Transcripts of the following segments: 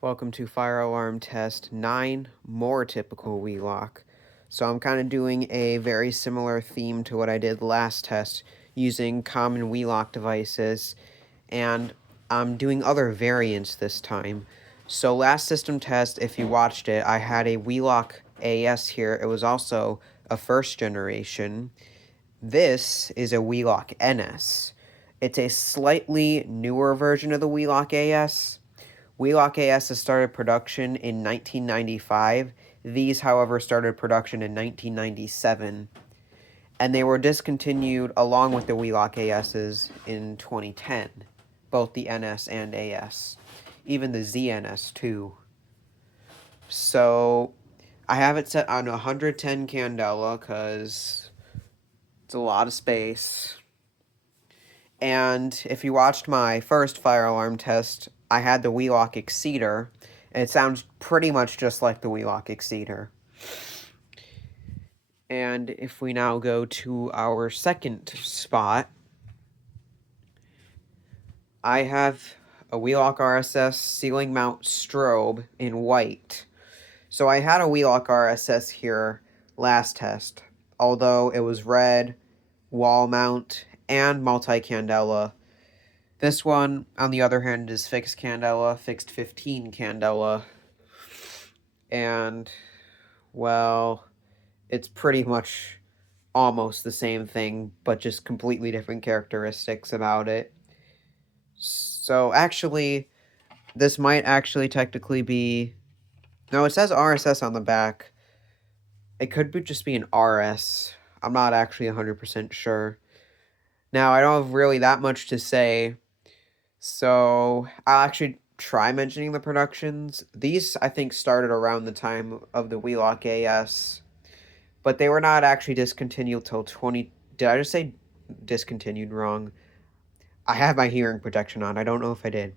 Welcome to Fire Alarm Test 9, more typical Wheelock. So I'm kind of doing a very similar theme to what I did last test, using common Wheelock devices, and I'm doing other variants this time. So last system test, if you watched it, I had a Wheelock AS here. It was also a first generation. This is a Wheelock NS. It's a slightly newer version of the Wheelock AS. Wheelock AS has started production in 1995. These, however, started production in 1997, and they were discontinued along with the Wheelock ASs in 2010, both the NS and AS, even the ZNS too. So I have it set on 110 candela because it's a lot of space. And if you watched my first fire alarm test, I had the Wheelock Exceeder, and it sounds pretty much just like the Wheelock Exceeder. And if we now go to our second spot, I have a Wheelock RSS ceiling mount strobe in white. So I had a Wheelock RSS here last test, although it was red, wall mount, and multi-candela. This one, on the other hand, is fixed candela, fixed 15 candela, and, well, it's pretty much almost the same thing, but just completely different characteristics about it. So, actually, this might actually technically be... No, it says RSS on the back. It could just be an RS. I'm not actually 100% sure. Now, I don't have really that much to say, so I'll actually try mentioning the productions. These, I think, started around the time of the Wheelock AS, but they were not actually discontinued till 20... Did I just say discontinued wrong? I have my hearing protection on. I don't know if I did.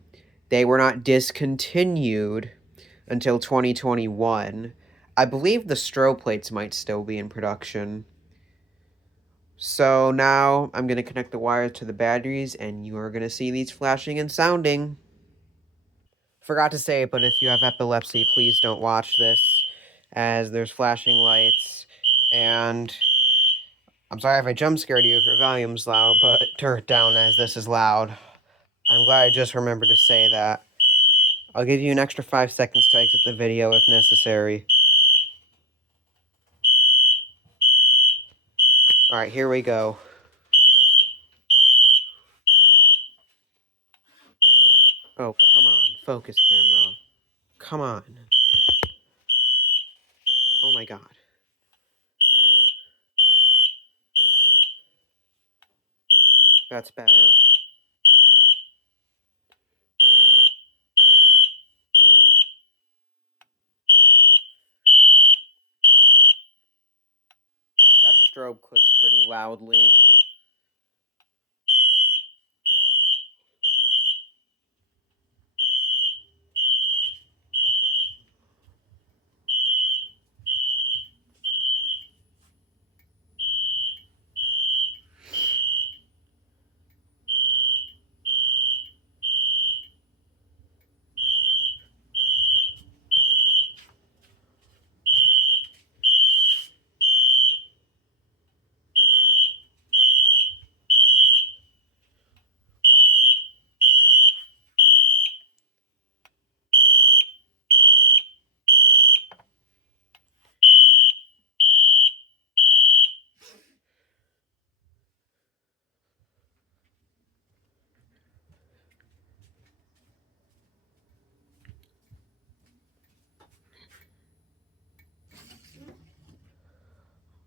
They were not discontinued until 2021. I believe the strobe plates might still be in production. So now I'm going to connect the wires to the batteries, and you are going to see these flashing and sounding. Forgot to say it, but if you have epilepsy, please don't watch this, as there's flashing lights, and I'm sorry if I jump scared you if your volume's loud, but turn it down as this is loud. I'm glad I just remembered to say that. I'll give you an extra 5 seconds to exit the video if necessary. Alright, here we go. Oh, come on. Focus, camera. Come on. Oh my god. That's better. That strobe clicks pretty loudly.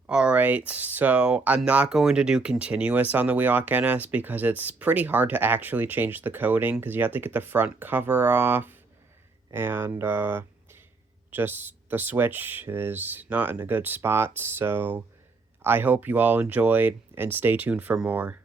Alright, so I'm not going to do continuous on the Wheelock NS because it's pretty hard to actually change the coding because you have to get the front cover off, and just the switch is not in a good spot, so I hope you all enjoyed, and stay tuned for more.